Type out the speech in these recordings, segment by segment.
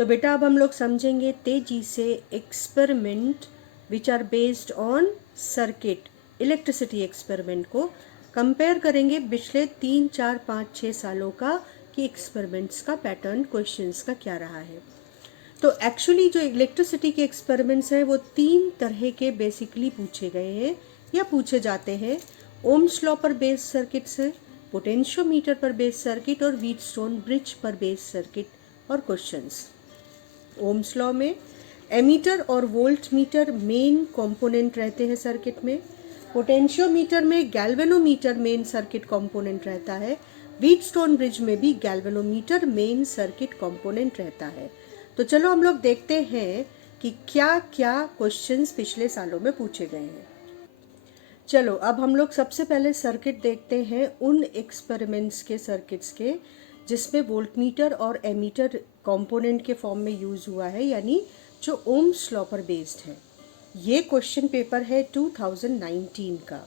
तो बेटा अब हम लोग समझेंगे तेजी से experiment which are based on circuit, electricity experiment को कंपेयर करेंगे पिछले 3, 4, 5, 6 सालों का कि एक्सपेरिमेंट्स का पैटर्न क्वेश्चंस का क्या रहा है। तो एक्चुअली जो इलेक्ट्रिसिटी के एक्सपेरिमेंट्स हैं वो 3 तरह के बेसिकली पूछे गए हैं या पूछे जाते हैं। ओम्स लॉ पर बेस्ड सर्किट्स है, पोटेंशियोमीटर पर बेस्ड सर्किट और व्हीटस्टोन ब्रिज पर बेस्ड सर्किट और क्वेश्चंस। ओम्स लॉ में एमीटर और वोल्ट मीटर मेन कंपोनेंट रहते हैं सर्किट में। पोटेंशियोमीटर में गैल्वेनोमीटर मेन सर्किट कंपोनेंट रहता है। व्हीटस्टोन ब्रिज में भी गैल्वेनोमीटर मेन सर्किट कंपोनेंट रहता है। तो चलो हम लोग देखते हैं कि क्या क्या क्वेश्चंस पिछले सालों में पूछे गए हैं। चलो अब हम लोग सबसे पहले सर्किट देखते हैं उन एक्सपेरिमेंट्स के सर्किट्स के जिसमें वोल्टमीटर और एमीटर कंपोनेंट के फॉर्म में यूज हुआ है, यानी जो ओम्स लॉ पर बेस्ड है। ये क्वेश्चन पेपर है 2019 का,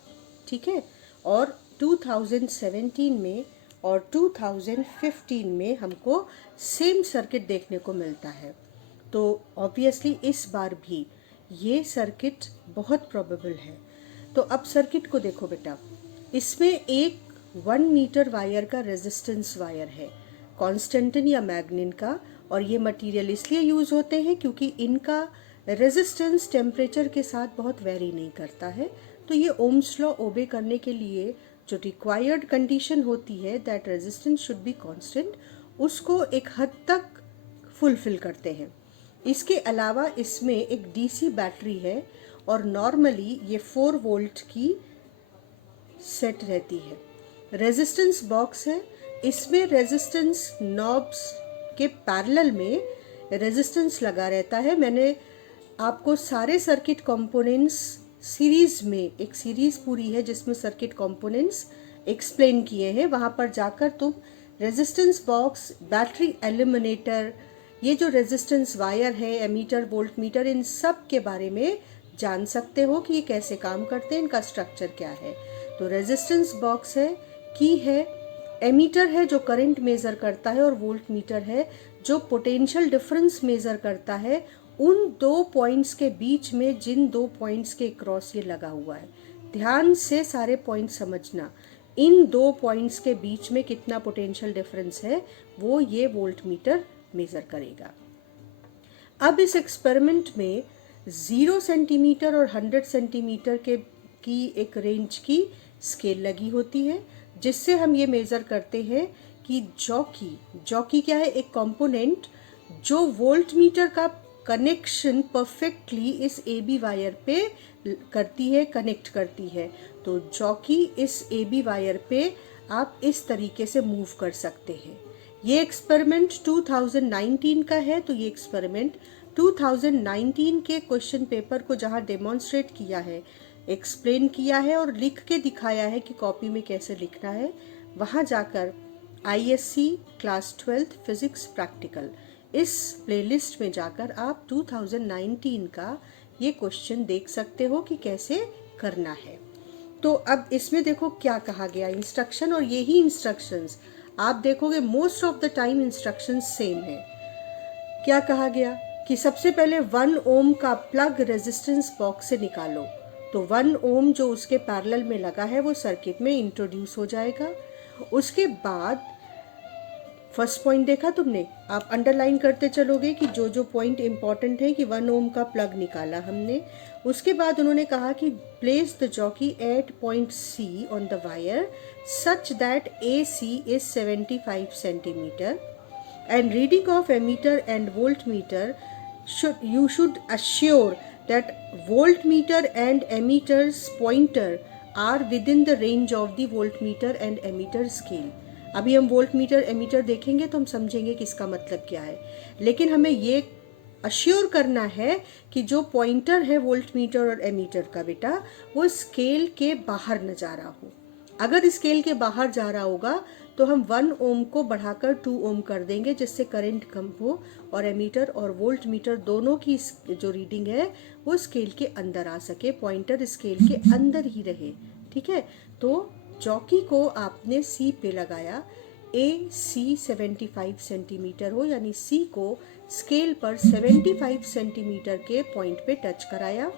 ठीक है। और 2017 में और 2015 में हमको सेम सर्किट देखने को मिलता है। तो ऑब्वियसली इस बार भी ये सर्किट बहुत प्रोबेबल है। तो अब सर्किट को देखो बेटा, इसमें एक 1 मीटर वायर का रेजिस्टेंस वायर है, कॉन्स्टेंटिन या मैग्निन का। और ये मटेरियल इसलिए यूज होते हैं क्योंकि इनका रेजिस्टेंस टेम्परेचर के साथ बहुत वेरी नहीं करता है। तो ये ओम्स लॉ ओबे करने के लिए जो रिक्वायर्ड कंडीशन होती है that resistance should be constant, उसको एक हद तक फुलफिल करते हैं। इसके अलावा इसमें एक डीसी बैटरी है और नॉर्मली ये 4 वोल्ट की सेट रहती है। रेजिस्टेंस बॉक्स है, इसमें रेजिस्टेंस नॉब्स के पैरेलल में रेजिस्टेंस लगा रहता है। मैंने आपको सारे सर्किट कंपोनेंट्स सीरीज में, एक सीरीज पूरी है जिसमें सर्किट कंपोनेंट्स एक्सप्लेन किए हैं, वहां पर जाकर तुम रेजिस्टेंस बॉक्स, बैटरी एलिमिनेटर, ये जो रेजिस्टेंस वायर है, एमीटर, वोल्ट मीटर, इन सब के बारे में जान सकते हो कि ये कैसे काम करते हैं, इनका स्ट्रक्चर क्या है। तो रेजिस्टेंस बॉक्स है, की है, एमीटर है जो करंट मेजर करता है और वोल्ट मीटर है जो पोटेंशियल डिफरेंस मेजर करता है उन 2 पॉइंट्स के बीच में, जिन 2 पॉइंट्स के क्रॉस ये लगा हुआ है। ध्यान से सारे पॉइंट समझना, इन 2 पॉइंट्स के बीच में कितना पोटेंशियल डिफरेंस है वो ये वोल्ट मीटर मेजर करेगा। अब इस एक्सपेरिमेंट में 0 सेंटीमीटर और 100 सेंटीमीटर की एक रेंज की स्केल लगी होती है जिससे हम ये मेज़र करते हैं कि जॉकी क्या है, एक कंपोनेंट जो वोल्ट मीटर का कनेक्शन परफेक्टली इस ए बी वायर पे करती है, कनेक्ट करती है। तो जॉकी इस ए बी वायर पे आप इस तरीके से मूव कर सकते हैं। ये एक्सपेरिमेंट 2019 का है, तो ये एक्सपेरिमेंट 2019 के क्वेश्चन पेपर को जहाँ डेमोन्स्ट्रेट किया है, एक्सप्लेन किया है और लिख के दिखाया है कि कॉपी में कैसे लिखना है, वहाँ जाकर ISC क्लास 12 फिजिक्स प्रैक्टिकल इस प्लेलिस्ट में जाकर आप 2019 का ये क्वेश्चन देख सकते हो कि कैसे करना है। तो अब इसमें देखो क्या कहा गया इंस्ट्रक्शन, और यही इंस्ट्रक्शंस आप देखोगे most of the time instructions same है। क्या कहा गया कि सबसे पहले 1 ओम का प्लग रेजिस्टेंस बॉक्स से निकालो। तो 1 ओम जो उसके पैरेलल में लगा है वो सर्किट में इंट्रोड्यूस हो जाएगा। उसके बाद फर्स्ट पॉइंट देखा तुमने, आप अंडरलाइन करते चलोगे कि जो जो पॉइंट इंपॉर्टेंट है कि 1 ओम का प्लग निकाला हमने। उसके बाद उन्होंने कहा कि place the jockey at point C on the wire such that AC is 75 centimeter and reading of ammeter and voltmeter you should assure that voltmeter and ammetter's pointer are within the range of the voltmeter and ammeter scale। अभी हम volt meter ammeter देखेंगे तो हम समझेंगे कि इसका मतलब क्या है, लेकिन हमें ये अश्योर करना है कि जो पॉइंटर है वोल्ट मीटर और एमीटर का बेटा वो स्केल के बाहर न जा रहा हो। अगर स्केल के बाहर जा रहा होगा तो हम 1 ओम को बढ़ाकर 2 ओम कर देंगे जिससे करंट कम हो और एमीटर और वोल्ट मीटर दोनों की जो रीडिंग है वो स्केल के अंदर आ सके, पॉइंटर स्केल के अंदर ही रहे, ठीक है। तो जॉकी को आपने सी पे लगाया, AC 75 सेंटीमीटर हो, यानी सी को स्केल पर 75 सेंटीमीटर के पॉइंट पे टच कराया।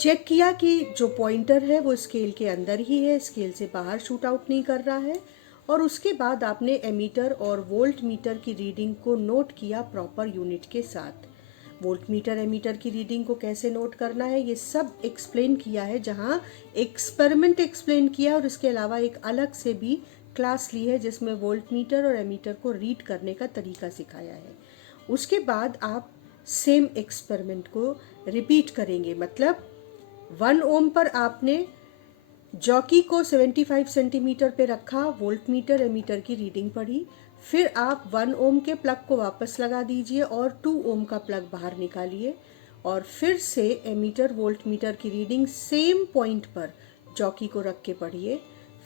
चेक किया कि जो पॉइंटर है वो स्केल के अंदर ही है, स्केल से बाहर शूट आउट नहीं कर रहा है। और उसके बाद आपने एमीटर और वोल्ट मीटर की रीडिंग को नोट किया प्रॉपर यूनिट के साथ। वोल्ट मीटर एमीटर की रीडिंग को कैसे नोट करना है ये सब एक्सप्लेन किया है, जहाँ एक्सपेरिमेंट एक्सप्लेन किया और इसके अलावा एक अलग से भी क्लास ली है जिसमें वोल्ट मीटर और एमीटर को रीड करने का तरीका सिखाया है। उसके बाद आप सेम एक्सपेरिमेंट को रिपीट करेंगे, मतलब 1 ओम पर आपने जॉकी को 75 सेंटीमीटर पे रखा, वोल्ट मीटर एमीटर की रीडिंग पढ़ी, फिर आप 1 ओम के प्लग को वापस लगा दीजिए और 2 ओम का प्लग बाहर निकालिए और फिर से एमीटर वोल्ट मीटर की रीडिंग सेम पॉइंट पर जॉकी को रख के पढ़िए।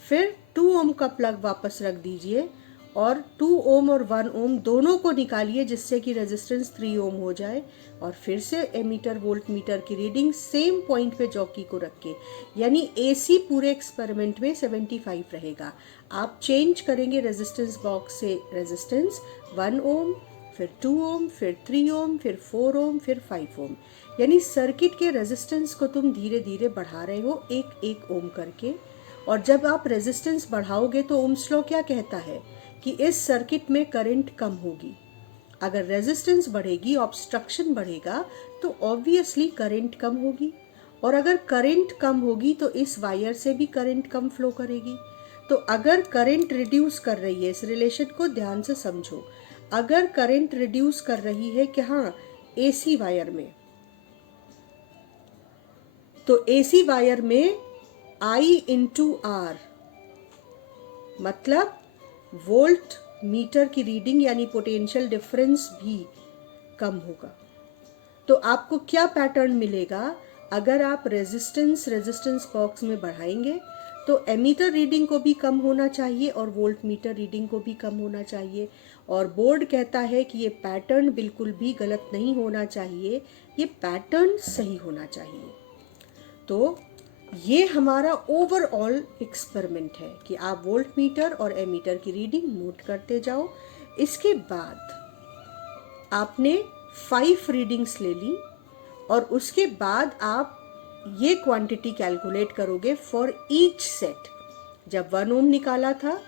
फिर 2 ओम का प्लग वापस रख दीजिए और 2 ओम और 1 ओम दोनों को निकालिए जिससे कि रेजिस्टेंस 3 ओम हो जाए और फिर से एमीटर वोल्ट मीटर की रीडिंग सेम पॉइंट पे जॉकी को रख के, यानी एसी पूरे एक्सपेरिमेंट में 75 रहेगा। आप चेंज करेंगे रेजिस्टेंस बॉक्स से रेजिस्टेंस 1 ओम, फिर 2 ओम, फिर 3 ओम, फिर 4 ओम, फिर 5 ओम, यानी सर्किट के रेजिस्टेंस को तुम धीरे धीरे बढ़ा रहे हो एक एक ओम करके। और जब आप रेजिस्टेंस बढ़ाओगे तो ओम्स लॉ क्या कहता है कि इस सर्किट में करंट कम होगी। अगर रेजिस्टेंस बढ़ेगी, ऑब्स्ट्रक्शन बढ़ेगा, तो ऑब्वियसली करंट कम होगी, और अगर करंट कम होगी तो इस वायर से भी करंट कम फ्लो करेगी। तो अगर करंट रिड्यूस कर रही है, इस रिलेशन को ध्यान से समझो, अगर करंट रिड्यूस कर रही है कि हाँ एसी वायर में, तो एसी वायर में I इंटू आर, मतलब वोल्ट मीटर की रीडिंग यानी पोटेंशियल डिफरेंस भी कम होगा। तो आपको क्या पैटर्न मिलेगा, अगर आप रेजिस्टेंस बॉक्स में बढ़ाएंगे तो एमीटर रीडिंग को भी कम होना चाहिए और वोल्ट मीटर रीडिंग को भी कम होना चाहिए। और बोर्ड कहता है कि ये पैटर्न बिल्कुल भी गलत नहीं होना चाहिए, ये पैटर्न सही होना चाहिए। तो ये हमारा ओवरऑल एक्सपेरिमेंट है कि आप वोल्ट मीटर और एमीटर की रीडिंग नोट करते जाओ। इसके बाद आपने 5 रीडिंग्स ले ली और उसके बाद आप ये क्वांटिटी कैलकुलेट करोगे फॉर ईच सेट। जब 1 ओम निकाला था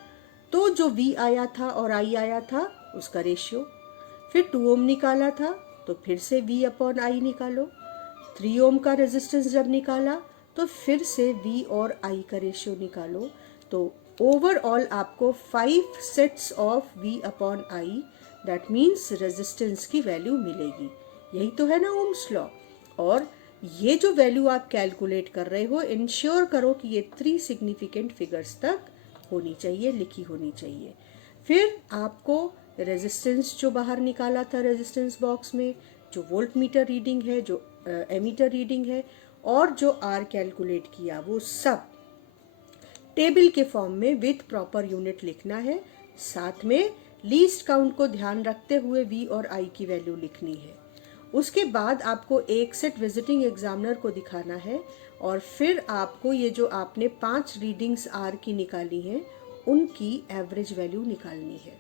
तो जो V आया था और I आया था उसका रेशियो, फिर 2 ओम निकाला था तो फिर से V अपॉन I निकालो, 3 ओम का रेजिस्टेंस जब निकाला तो फिर से V और I का रेशियो निकालो। तो ओवरऑल आपको 5 sets of V upon I, that means resistance की वैल्यू मिलेगी। यही तो है ना ओम्स लॉ। और ये जो वैल्यू आप कैलकुलेट कर रहे हो, इंश्योर करो कि ये 3 सिग्निफिकेंट फिगर्स तक होनी चाहिए, लिखी होनी चाहिए। फिर आपको रेजिस्टेंस जो बाहर निकाला था रेजिस्टेंस बॉक्स में, जो वोल्ट मीटर रीडिंग है, जो एमीटर रीडिंग है, और जो आर कैलकुलेट किया, वो सब टेबल के फॉर्म में विथ प्रॉपर यूनिट लिखना है। साथ में लीस्ट काउंट को ध्यान रखते हुए V और I की वैल्यू लिखनी है। उसके बाद आपको एक सेट विजिटिंग एग्जामिनर को दिखाना है और फिर आपको ये जो आपने 5 रीडिंग्स आर की निकाली हैं उनकी एवरेज वैल्यू निकालनी है।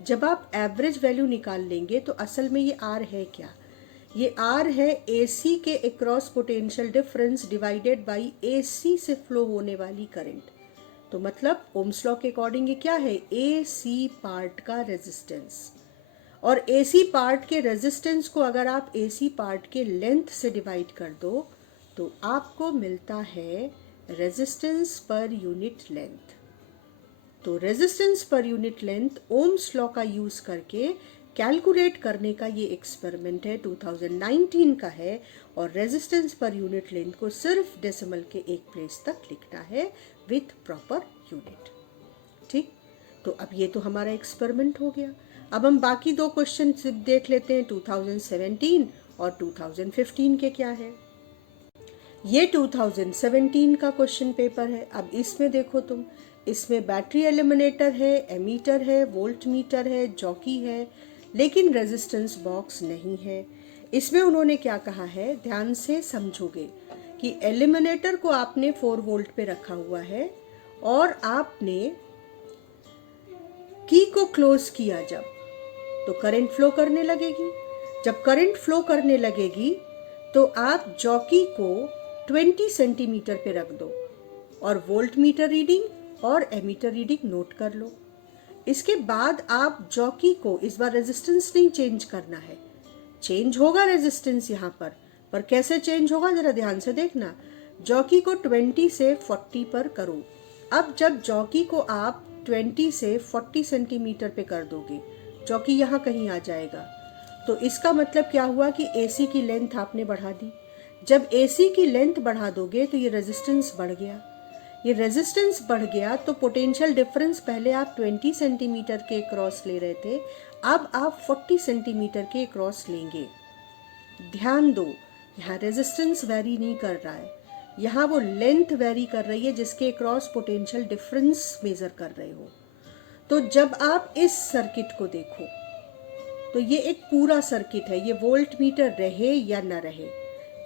जब आप एवरेज वैल्यू निकाल लेंगे तो असल में ये आर है क्या, ये आर है AC के across potential difference divided by AC से फ्लो होने वाली करंट। तो मतलब ओम्स लॉ के अकॉर्डिंग ये क्या है, AC पार्ट का रेजिस्टेंस। और AC पार्ट के रेजिस्टेंस को अगर आप AC पार्ट के लेंथ से डिवाइड कर दो तो आपको मिलता है रेजिस्टेंस पर यूनिट लेंथ। तो resistance per unit length Ohm's law का यूज करके कैलकुलेट करने का ये एक्सपेरिमेंट है, 2019 का है। और रेजिस्टेंस पर यूनिट लेंथ को सिर्फ डेसिमल के एक प्लेस तक लिखना है विथ प्रॉपर यूनिट। ठीक, तो अब ये तो हमारा एक्सपेरिमेंट हो गया। अब हम बाकी 2 क्वेश्चन देख लेते हैं, 2017 और 2015 के क्या है। ये 2017 का क्वेश्चन पेपर है। अब इसमें देखो तुम, इसमें बैटरी एलिमिनेटर है, एमीटर है, वोल्ट मीटर है, जॉकी है, लेकिन रेजिस्टेंस बॉक्स नहीं है। इसमें उन्होंने क्या कहा है, ध्यान से समझोगे कि एलिमिनेटर को आपने 4 वोल्ट पे रखा हुआ है और आपने की को क्लोज किया जब, तो करंट फ्लो करने लगेगी। जब करंट फ्लो करने लगेगी तो आप जॉकी को 20 सेंटीमीटर पे रख दो और वोल्ट मीटर रीडिंग और एमीटर रीडिंग नोट कर लो। इसके बाद आप जॉकी को, इस बार रेजिस्टेंस नहीं चेंज करना है, चेंज होगा रेजिस्टेंस यहाँ पर कैसे चेंज होगा जरा ध्यान से देखना। जॉकी को 20 से 40 पर करो। अब जब जॉकी को आप 20 से 40 सेंटीमीटर पे कर दोगे, जॉकी यहाँ कहीं आ जाएगा, तो इसका मतलब क्या हुआ कि एसी की लेंथ आपने बढ़ा दी। जब एसी की लेंथ बढ़ा दोगे तो ये रेजिस्टेंस बढ़ गया। ये रेजिस्टेंस बढ़ गया तो पोटेंशियल डिफरेंस, पहले आप 20 सेंटीमीटर के क्रॉस ले रहे थे, अब आप 40 सेंटीमीटर के क्रॉस लेंगे। ध्यान दो, यहाँ रेजिस्टेंस वेरी नहीं कर रहा है, यहाँ वो लेंथ वेरी कर रही है जिसके क्रॉस पोटेंशियल डिफरेंस मेजर कर रहे हो। तो जब आप इस सर्किट को देखो तो ये एक पूरा सर्किट है, ये वोल्ट मीटर रहे या न रहे,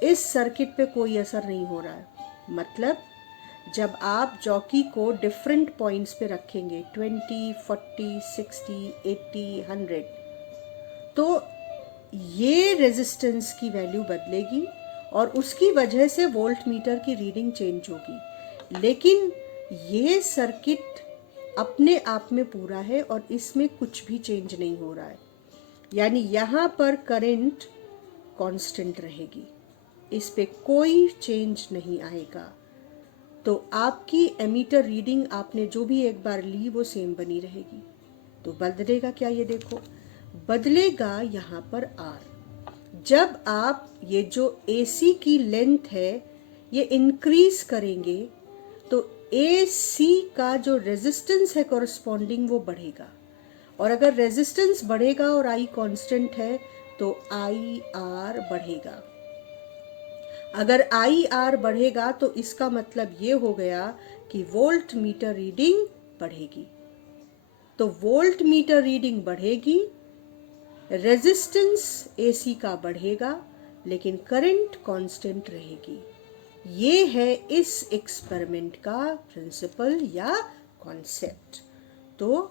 इस सर्किट पे कोई असर नहीं हो रहा है। मतलब जब आप जॉकी को डिफरेंट पॉइंट्स पे रखेंगे 20, 40, 60, 80, 100, तो ये रेजिस्टेंस की वैल्यू बदलेगी और उसकी वजह से वोल्ट मीटर की रीडिंग चेंज होगी। लेकिन ये सर्किट अपने आप में पूरा है और इसमें कुछ भी चेंज नहीं हो रहा है, यानी यहाँ पर करंट कांस्टेंट रहेगी, इस पे कोई चेंज नहीं आएगा। तो आपकी एमीटर रीडिंग आपने जो भी एक बार ली वो सेम बनी रहेगी। तो बदलेगा क्या, ये देखो, बदलेगा यहाँ पर आर। जब आप ये जो एसी की लेंथ है ये इंक्रीज करेंगे तो एसी का जो रेजिस्टेंस है कॉरस्पॉन्डिंग वो बढ़ेगा, और अगर रेजिस्टेंस बढ़ेगा और आई कांस्टेंट है तो आई आर बढ़ेगा। अगर आई आर बढ़ेगा तो इसका मतलब ये हो गया कि वोल्ट मीटर रीडिंग बढ़ेगी। तो वोल्ट मीटर रीडिंग बढ़ेगी, रेजिस्टेंस एसी का बढ़ेगा, लेकिन करंट कांस्टेंट रहेगी। ये है इस एक्सपेरिमेंट का प्रिंसिपल या कॉन्सेप्ट। तो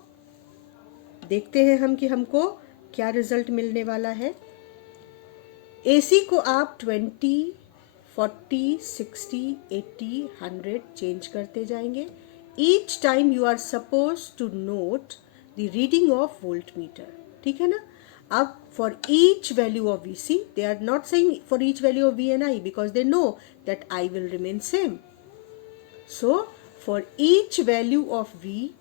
देखते हैं हम कि हमको क्या रिजल्ट मिलने वाला है। एसी को आप 20, 40, 60, 80, 100 चेंज करते जाएंगे। Each time you are suppose to note the reading of voltmeter, ठीक है ना। अब for each value of VC, they are not saying for each value of V and I because they know that I will remain same. So for each value of V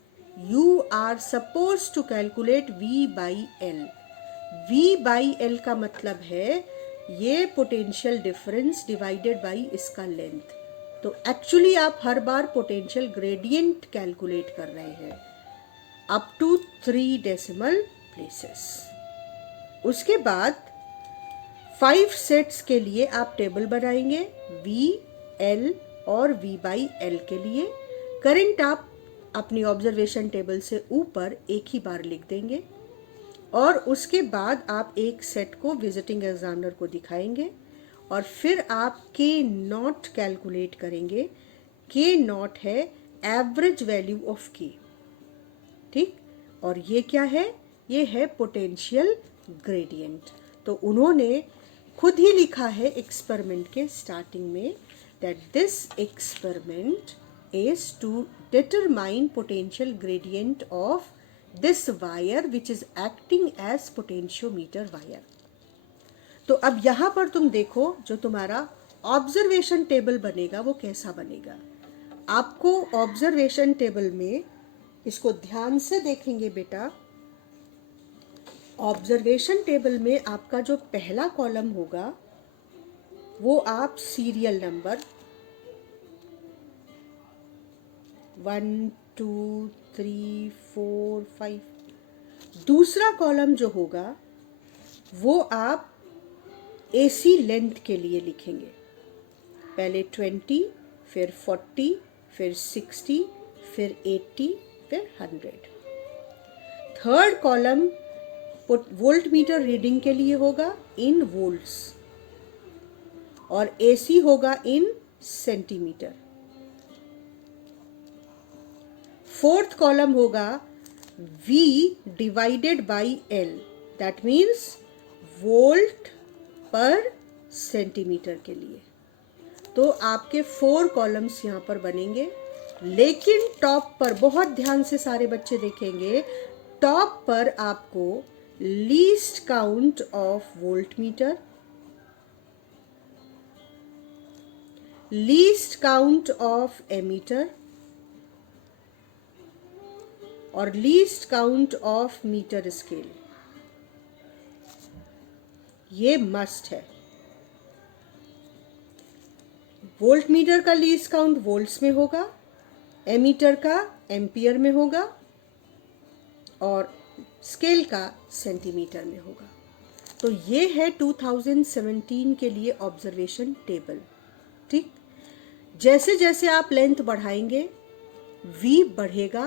you are supposed to calculate V by L. V by L का मतलब है ये potential difference divided by इसका length. तो actually आप हर बार potential gradient calculate कर रहे हैं अप टू 3 डेसिमल प्लेसेस। उसके बाद 5 सेट्स के लिए आप टेबल बनाएंगे V, L और V by L के लिए। करंट आप अपनी ऑब्जर्वेशन टेबल से ऊपर एक ही बार लिख देंगे और उसके बाद आप एक सेट को विजिटिंग एग्जामिनर को दिखाएंगे और फिर आप के नॉट कैलकुलेट करेंगे। के नॉट है एवरेज वैल्यू ऑफ के, ठीक। और ये क्या है, ये है पोटेंशियल ग्रेडियंट। तो उन्होंने खुद ही लिखा है एक्सपेरिमेंट के स्टार्टिंग में that this experiment is to determine potential gradient of this wire which is acting as potentiometer wire। तो अब यहाँ पर तुम देखो जो तुम्हारा ऑब्जर्वेशन टेबल बनेगा वो कैसा बनेगा। आपको ऑब्जर्वेशन टेबल में, इसको ध्यान से देखेंगे बेटा, ऑब्जर्वेशन टेबल में आपका जो पहला कॉलम होगा वो आप सीरियल नंबर 1, 2, 3, 4, 5, दूसरा कॉलम जो होगा वो आप एसी लेंथ के लिए लिखेंगे। पहले 20, फिर 40, फिर 60, फिर 80, फिर 100। Third column volt meter reading के लिए होगा इन वोल्ट्स और एसी होगा इन सेंटीमीटर। फोर्थ कॉलम होगा V divided by L, that means volt पर सेंटीमीटर के लिए। तो आपके 4 कॉलम्स यहाँ पर बनेंगे, लेकिन टॉप पर बहुत ध्यान से सारे बच्चे देखेंगे, टॉप पर आपको least count of voltmeter, least count of ammeter और least count of metre scale, ये मस्ट है। वोल्ट मीटर का लीस्ट काउंट वोल्ट्स में होगा, एमीटर का एम्पियर में होगा और स्केल का सेंटीमीटर में होगा। तो ये है 2017 के लिए ऑब्जर्वेशन टेबल। ठीक, जैसे जैसे आप लेंथ बढ़ाएंगे V बढ़ेगा,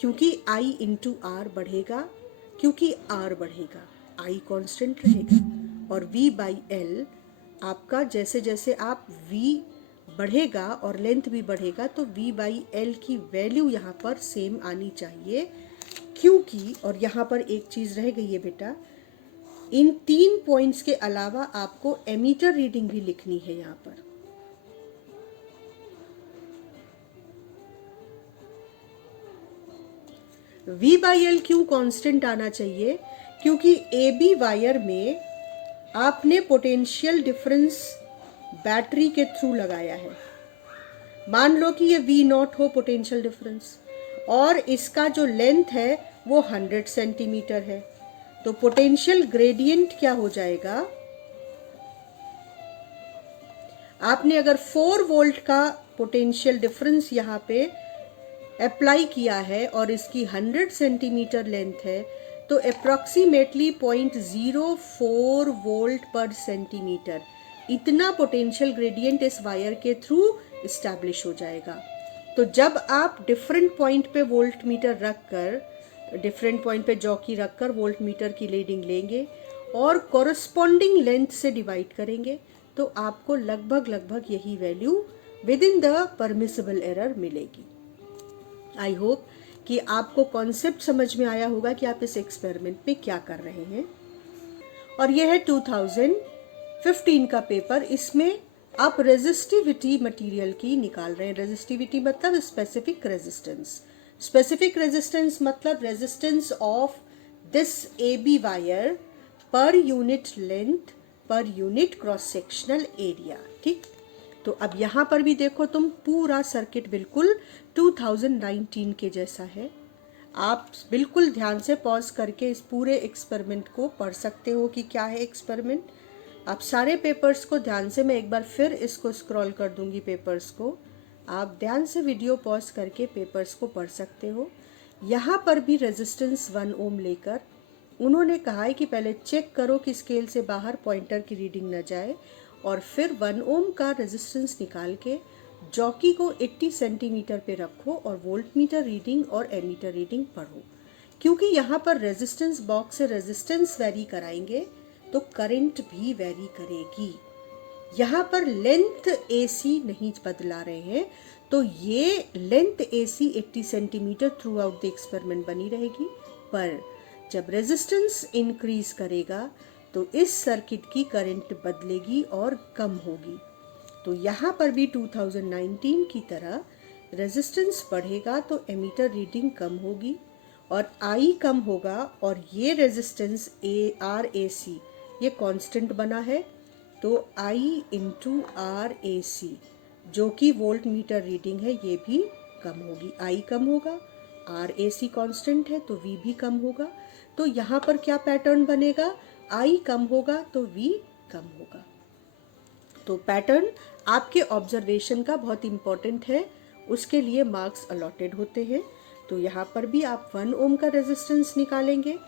क्योंकि I इंटू R बढ़ेगा, क्योंकि R बढ़ेगा, I कांस्टेंट रहेगा और V बाई L आपका जैसे जैसे आप V बढ़ेगा और लेंथ भी बढ़ेगा तो V बाई L की वैल्यू यहाँ पर सेम आनी चाहिए, क्योंकि और यहाँ पर एक चीज़ रह गई है बेटा, इन 3 पॉइंट्स के अलावा आपको एमीटर रीडिंग भी लिखनी है यहाँ पर। V बाई L क्यों कांस्टेंट आना चाहिए? क्योंकि AB वायर में आपने पोटेंशियल डिफरेंस बैटरी के थ्रू लगाया है। मान लो कि ये V0 हो पोटेंशियल डिफरेंस और इसका जो लेंथ है वो 100 सेंटीमीटर है, तो पोटेंशियल ग्रेडियंट क्या हो जाएगा? आपने अगर 4 वोल्ट का पोटेंशियल डिफरेंस यहाँ पे अप्लाई किया है और इसकी 100 सेंटीमीटर लेंथ है, तो अप्रॉक्सीमेटली 0.04 वोल्ट पर सेंटीमीटर इतना पोटेंशियल ग्रेडियंट इस वायर के थ्रू इस्टेब्लिश हो जाएगा। तो जब आप डिफरेंट पॉइंट पे वोल्ट मीटर रख कर, डिफरेंट पॉइंट पे जॉकी रख कर वोल्ट मीटर की रीडिंग लेंगे और कॉरस्पॉन्डिंग लेंथ से डिवाइड करेंगे, तो आपको लगभग यही value within the permissible error मिलेगी। आई होप कि आपको कॉन्सेप्ट समझ में आया होगा कि आप इस एक्सपेरिमेंट में क्या कर रहे हैं। और यह है 2015 का पेपर। इसमें आप रेजिस्टिविटी मटेरियल की निकाल रहे हैं। रेजिस्टिविटी मतलब स्पेसिफिक रेजिस्टेंस। स्पेसिफिक रेजिस्टेंस मतलब resistance of this AB wire per unit length per unit cross sectional area. ठीक, तो अब यहाँ पर भी देखो तुम, पूरा सर्किट बिल्कुल 2019 के जैसा है। आप बिल्कुल ध्यान से पॉज करके इस पूरे एक्सपेरिमेंट को पढ़ सकते हो कि क्या है एक्सपेरिमेंट। आप सारे पेपर्स को ध्यान से, मैं एक बार फिर इसको स्क्रॉल कर दूंगी पेपर्स को, आप ध्यान से वीडियो पॉज करके पेपर्स को पढ़ सकते हो। यहाँ पर भी रेजिस्टेंस 1 ओम लेकर उन्होंने कहा है कि पहले चेक करो कि स्केल से बाहर पॉइंटर की रीडिंग न जाए और फिर 1 ओम का रेजिस्टेंस निकाल के जॉकी को 80 सेंटीमीटर पे रखो और वोल्ट मीटर रीडिंग और एमीटर रीडिंग पढ़ो। क्योंकि यहाँ पर रेजिस्टेंस बॉक्स से रेजिस्टेंस वेरी कराएंगे तो करंट भी वेरी करेगी। यहाँ पर लेंथ AC नहीं बदला रहे हैं, तो ये length AC 80 centimetre through out the experiment बनी रहेगी। पर जब रेजिस्टेंस इंक्रीज करेगा तो इस सर्किट की करंट बदलेगी और कम होगी। तो यहाँ पर भी 2019 की तरह रेजिस्टेंस बढ़ेगा तो एमीटर रीडिंग कम होगी और I कम होगा और ये रेजिस्टेंस RAC ये कांस्टेंट बना है, तो I इंटू RAC जो कि वोल्ट मीटर रीडिंग है ये भी कम होगी। I कम होगा, RAC कांस्टेंट है तो V भी कम होगा। तो यहाँ पर क्या पैटर्न बनेगा? I कम होगा तो V कम होगा। तो पैटर्न आपके ऑब्जर्वेशन का बहुत इम्पोर्टेंट है, उसके लिए मार्क्स अलॉटेड होते हैं। तो यहाँ पर भी आप 1 ओम का रेजिस्टेंस निकालेंगे,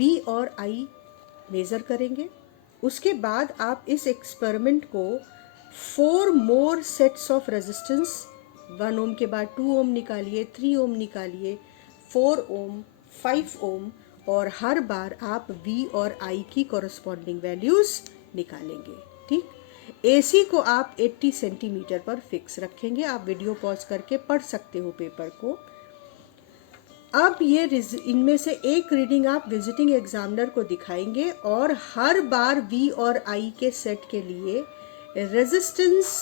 V और I मेज़र करेंगे। उसके बाद आप इस एक्सपेरिमेंट को 4 मोर सेट्स ऑफ रेजिस्टेंस, 1 ओम के बाद 2 ओम निकालिए, 3 ओम निकालिए, 4 ओम, 5 ओम और हर बार आप V और I की कॉरस्पॉन्डिंग वैल्यूज़ निकालेंगे। ठीक, AC को आप 80 सेंटीमीटर पर फिक्स रखेंगे। आप वीडियो पॉज करके पढ़ सकते हो पेपर को। अब ये इनमें से एक रीडिंग आप विजिटिंग एग्जामिनर को दिखाएंगे और हर बार V और I के सेट के लिए रेजिस्टेंस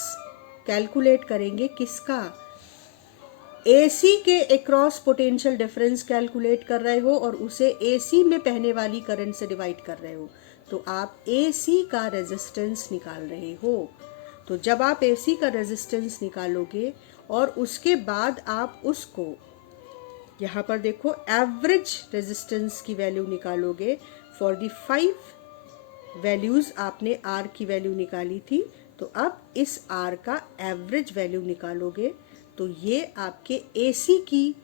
कैलकुलेट करेंगे। किसका? AC के अक्रॉस पोटेंशियल डिफरेंस कैलकुलेट कर रहे हो और उसे AC में बहने वाली करंट से डिवाइड कर रहे हो, तो आप AC का रेजिस्टेंस निकाल रहे हो। तो जब आप AC का रेजिस्टेंस निकालोगे और उसके बाद आप उसको यहाँ पर देखो एवरेज रेजिस्टेंस की वैल्यू निकालोगे। फॉर दी 5 वैल्यूज आपने R की वैल्यू निकाली थी, तो अब इस R का एवरेज वैल्यू निकालोगे तो ये आपके AC की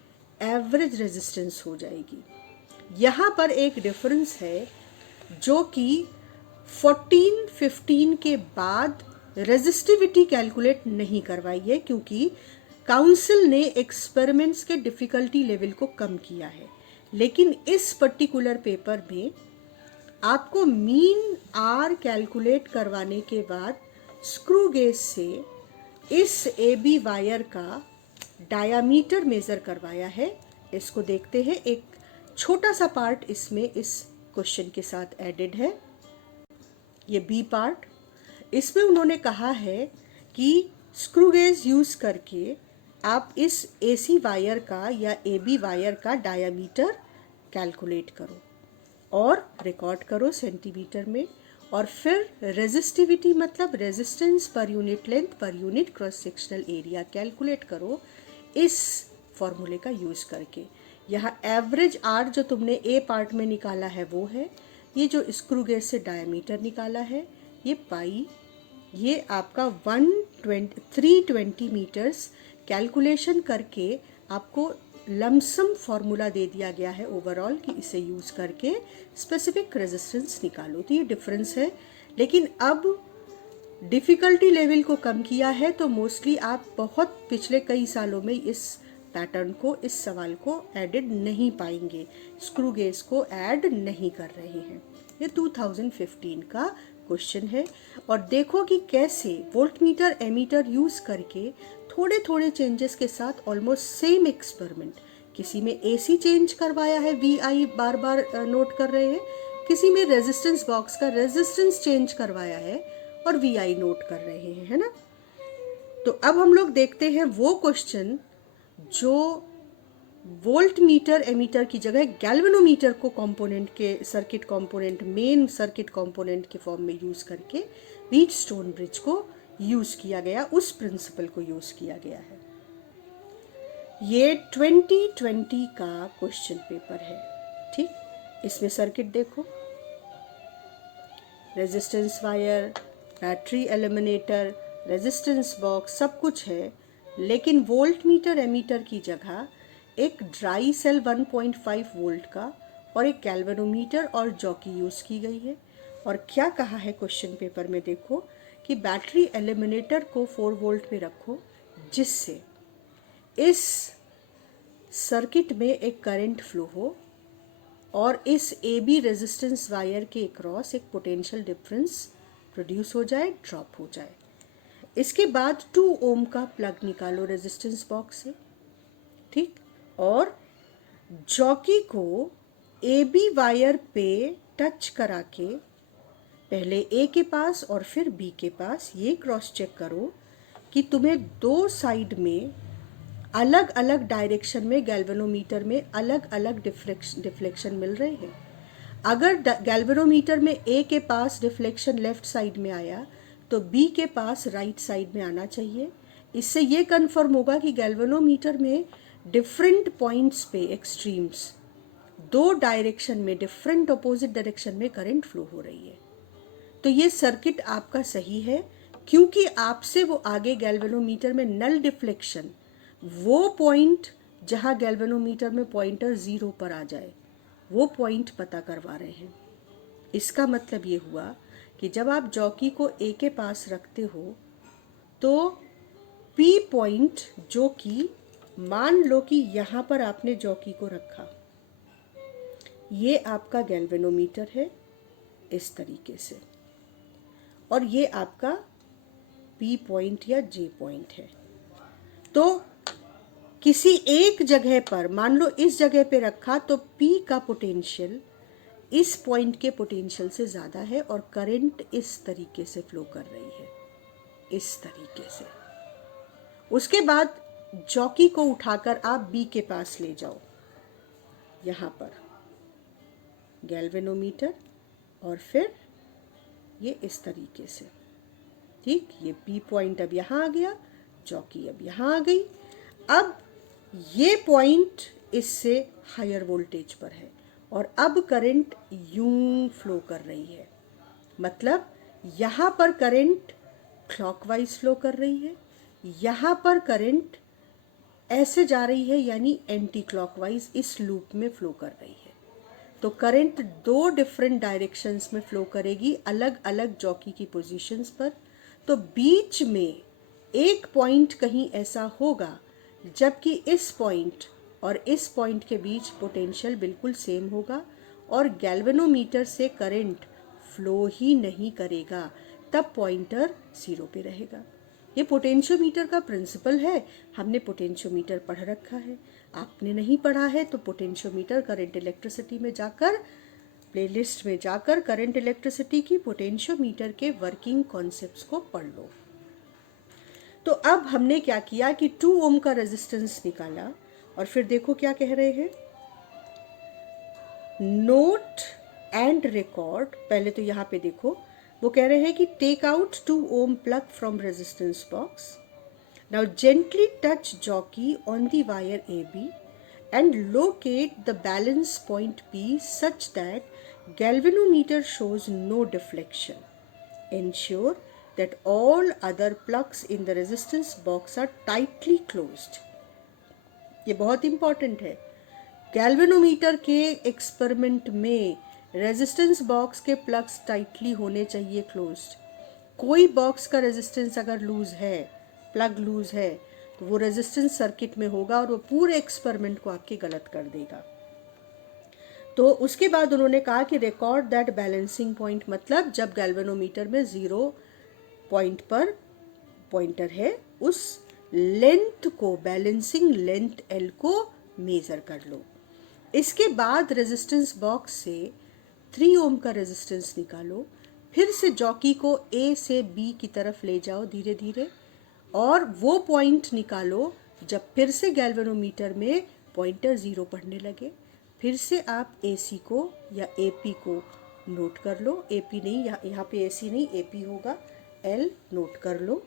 एवरेज रेजिस्टेंस हो जाएगी। यहाँ पर एक डिफरेंस है जो कि 14-15 के बाद रेजिस्टिविटी कैलकुलेट नहीं करवाई है, क्योंकि काउंसिल ने एक्सपेरिमेंट्स के डिफ़िकल्टी लेवल को कम किया है। लेकिन इस पर्टिकुलर पेपर में आपको मीन आर कैलकुलेट करवाने के बाद स्क्रू गेज से इस AB वायर का डायामीटर मेज़र करवाया है। इसको देखते हैं, एक छोटा सा पार्ट इसमें इस क्वेश्चन के साथ एडेड है। ये B पार्ट, इसमें उन्होंने कहा है कि स्क्रू गेज यूज़ करके आप इस AC वायर का या AB वायर का डायामीटर कैलकुलेट करो और रिकॉर्ड करो सेंटीमीटर में, और फिर रेजिस्टिविटी मतलब resistance per unit length per unit cross sectional area calculate करो इस फॉर्मूले का यूज़ करके। यहाँ एवरेज R जो तुमने A पार्ट में निकाला है वो है, ये जो स्क्रू गेज से डायमीटर निकाला है ये पाई, ये आपका 320 मीटर्स कैलकुलेशन करके आपको लमसम फॉर्मूला दे दिया गया है ओवरऑल कि इसे यूज़ करके स्पेसिफिक रेजिस्टेंस निकालो। तो ये डिफरेंस है, लेकिन अब डिफ़िकल्टी लेवल को कम किया है, तो मोस्टली आप बहुत पिछले कई सालों में इस पैटर्न को, इस सवाल को एडेड नहीं पाएंगे, स्क्रू गेज को ऐड नहीं कर रहे हैं। ये 2015 का क्वेश्चन है। और देखो कि कैसे वोल्टमीटर एमीटर यूज़ करके थोड़े थोड़े चेंजेस के साथ ऑलमोस्ट सेम एक्सपेरिमेंट, किसी में AC चेंज करवाया है, VI बार बार नोट कर रहे हैं, किसी में रेजिस्टेंस बॉक्स का रेजिस्टेंस चेंज करवाया है और VI नोट कर रहे हैं, है ना। तो अब हम लोग देखते हैं वो क्वेश्चन जो वोल्ट मीटर एमीटर की जगह गैल्वेनोमीटर को कंपोनेंट के circuit component, main circuit component के फॉर्म में यूज़ करके व्हीटस्टोन ब्रिज को यूज़ किया गया, उस प्रिंसिपल को यूज़ किया गया है। ये 2020 का क्वेश्चन पेपर है, ठीक। इसमें सर्किट देखो, resistance wire, battery eliminator, resistance box सब कुछ है, लेकिन वोल्ट मीटर एमीटर की जगह एक ड्राई सेल 1.5 वोल्ट का और एक गैल्वेनोमीटर और जॉकी यूज़ की गई है। और क्या कहा है क्वेश्चन पेपर में देखो कि बैटरी एलिमिनेटर को 4 वोल्ट में रखो, जिससे इस सर्किट में एक करंट फ्लो हो और इस AB रेजिस्टेंस वायर के अक्रॉस एक पोटेंशियल डिफरेंस प्रोड्यूस हो जाए, ड्रॉप हो जाए। इसके बाद 2 ओम का प्लग निकालो रेजिस्टेंस बॉक्स से, ठीक, और जॉकी को AB वायर पे टच करा के पहले A के पास और फिर B के पास ये क्रॉस चेक करो कि तुम्हें 2 साइड में अलग अलग डायरेक्शन में गैल्वेनोमीटर में अलग अलग डिफ्लेक्शन मिल रहे हैं। अगर गैल्वेनोमीटर में A के पास डिफ्लेक्शन लेफ्ट साइड में आया तो B के पास राइट साइड में आना चाहिए। इससे ये कन्फर्म होगा कि गैल्वेनोमीटर में डिफरेंट पॉइंट्स पे एक्सट्रीम्स 2 डायरेक्शन में, डिफरेंट अपोजिट डायरेक्शन में करंट फ्लो हो रही है। तो ये सर्किट आपका सही है, क्योंकि आपसे वो आगे गैल्वेनोमीटर में नल डिफ्लेक्शन, वो पॉइंट जहाँ गैल्वेनोमीटर में पॉइंटर 0 पर आ जाए, वो पॉइंट पता करवा रहे हैं। इसका मतलब ये हुआ कि जब आप जॉकी को A के पास रखते हो तो P पॉइंट, जो कि मान लो कि यहाँ पर आपने जॉकी को रखा, ये आपका गैल्वेनोमीटर है इस तरीके से, और ये आपका P पॉइंट या J पॉइंट है। तो किसी एक जगह पर, मान लो इस जगह पे रखा, तो P का पोटेंशियल इस पॉइंट के पोटेंशियल से ज़्यादा है और करंट इस तरीके से फ्लो कर रही है, इस तरीके से। उसके बाद जॉकी को उठाकर आप बी के पास ले जाओ, यहाँ पर गैल्वेनोमीटर, और फिर ये इस तरीके से, ठीक। ये बी पॉइंट अब यहाँ आ गया, जॉकी अब यहाँ आ गई। अब ये पॉइंट इससे हायर वोल्टेज पर है और अब करंट यूं फ्लो कर रही है, मतलब यहाँ पर करंट क्लॉकवाइज फ्लो कर रही है, यहाँ पर करंट ऐसे जा रही है, यानी एंटी क्लॉकवाइज इस लूप में फ्लो कर रही है। तो करंट दो डिफरेंट डायरेक्शंस में फ्लो करेगी, अलग अलग जॉकी की पोजीशंस पर। तो बीच में एक पॉइंट कहीं ऐसा होगा जबकि इस पॉइंट और इस पॉइंट के बीच पोटेंशियल बिल्कुल सेम होगा और गैल्वेनोमीटर से करंट फ्लो ही नहीं करेगा, तब पॉइंटर 0 पे रहेगा। ये पोटेंशियोमीटर का प्रिंसिपल है, हमने पोटेंशियोमीटर पढ़ रखा है। आपने नहीं पढ़ा है तो पोटेंशियोमीटर करंट इलेक्ट्रिसिटी में जाकर, प्लेलिस्ट में जाकर करंट इलेक्ट्रिसिटी की पोटेंशियोमीटर के वर्किंग कॉन्सेप्ट्स को पढ़ लो। तो अब हमने क्या किया कि 2 ओम का रेजिस्टेंस निकाला और फिर देखो क्या कह रहे हैं, नोट एंड रिकॉर्ड। पहले तो यहाँ पे देखो, वो कह रहे हैं कि take out 2 ohm plug from resistance box. Now gently touch jockey on the wire AB and locate the balance point P such that galvanometer shows no deflection. Ensure that all other plugs in the resistance box are tightly closed. ये बहुत important है। Galvanometer के experiment में resistance box के plugs tightly होने चाहिए closed. कोई box का रेजिस्टेंस अगर लूज है, प्लग लूज है, तो वो रेजिस्टेंस सर्किट में होगा और वो पूरे एक्सपेरिमेंट को आपके गलत कर देगा। तो उसके बाद उन्होंने कहा कि रिकॉर्ड दैट बैलेंसिंग पॉइंट, मतलब जब गैल्वेनोमीटर में 0 पॉइंट पर पॉइंटर है, उस लेंथ को, बैलेंसिंग लेंथ L को मेजर कर लो। इसके बाद रेजिस्टेंस बॉक्स से 3 ओम का रेजिस्टेंस निकालो, फिर से जॉकी को A से B की तरफ ले जाओ धीरे धीरे, और वो पॉइंट निकालो जब फिर से गैल्वेनोमीटर में पॉइंटर 0 पढ़ने लगे। फिर से आप AC को या AP को नोट कर लो, AP नहीं, यहाँ पे AC नहीं, AP होगा, L नोट कर लो।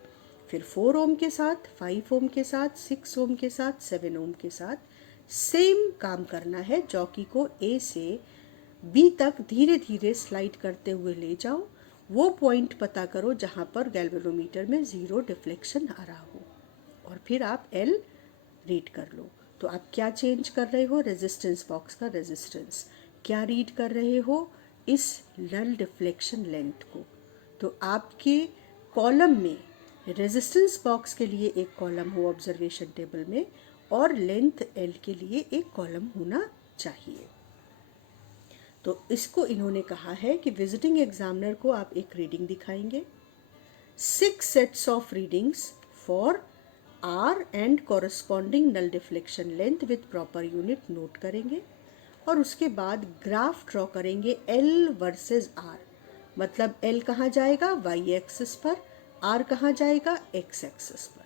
फिर 4 ओम के साथ, 5 ओम के साथ, 6 ओम के साथ, 7 ओम के साथ सेम काम करना है। जॉकी को A से B तक धीरे धीरे स्लाइड करते हुए ले जाओ, वो पॉइंट पता करो जहाँ पर गैल्वेनोमीटर में 0 डिफ्लेक्शन आ रहा हो, और फिर आप L रीड कर लो। तो आप क्या चेंज कर रहे हो, रेजिस्टेंस बॉक्स का रेजिस्टेंस। क्या रीड कर रहे हो, इस नल डिफ्लेक्शन लेंथ को। तो आपके कॉलम में रेजिस्टेंस बॉक्स के लिए एक कॉलम हो ऑब्जर्वेशन टेबल में, और लेंथ L के लिए एक कॉलम होना चाहिए। तो इसको इन्होंने कहा है कि विजिटिंग एग्जामिनर को आप एक रीडिंग दिखाएंगे, 6 sets of readings for R and corresponding null deflection length with proper unit नोट करेंगे, और उसके बाद ग्राफ ड्रॉ करेंगे L वर्सेस R। मतलब L कहाँ जाएगा, Y एक्सिस पर, R कहाँ जाएगा, X एक्सिस पर।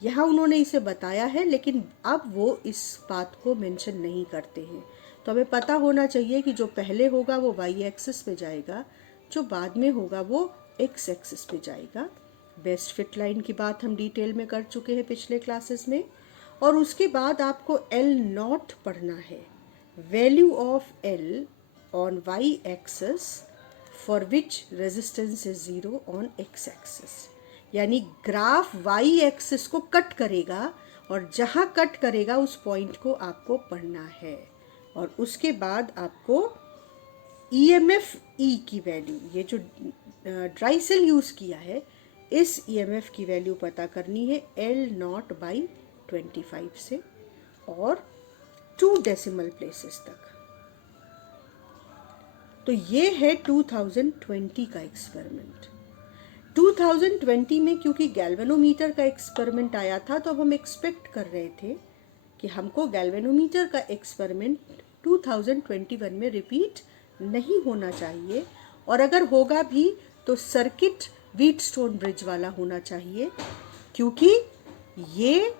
यहाँ उन्होंने इसे बताया है, लेकिन अब वो इस बात को मेंशन नहीं करते हैं। तो हमें पता होना चाहिए कि जो पहले होगा वो Y एक्सिस पे जाएगा, जो बाद में होगा वो X एक्सिस पे जाएगा। बेस्ट फिट लाइन की बात हम डिटेल में कर चुके हैं पिछले क्लासेस में। और उसके बाद आपको L नॉट पढ़ना है, value of L on Y axis for which resistance is 0 on X axis. यानी ग्राफ Y एक्सिस को कट करेगा और जहाँ कट करेगा उस पॉइंट को आपको पढ़ना है। और उसके बाद आपको EMF E की वैल्यू, ये जो ड्राई सेल यूज़ किया है, इस EMF की वैल्यू पता करनी है L नॉट बाई 25 से और 2 डेसिमल प्लेसेस तक। तो ये है 2020 का एक्सपेरिमेंट। 2020 में क्योंकि गैल्वेनोमीटर का एक्सपेरिमेंट आया था, तो हम एक्सपेक्ट कर रहे थे कि हमको गैल्वेनोमीटर का एक्सपेरिमेंट 2021 में रिपीट नहीं होना चाहिए, और अगर होगा भी तो सर्किट व्हीटस्टोन ब्रिज वाला होना चाहिए, क्योंकि ये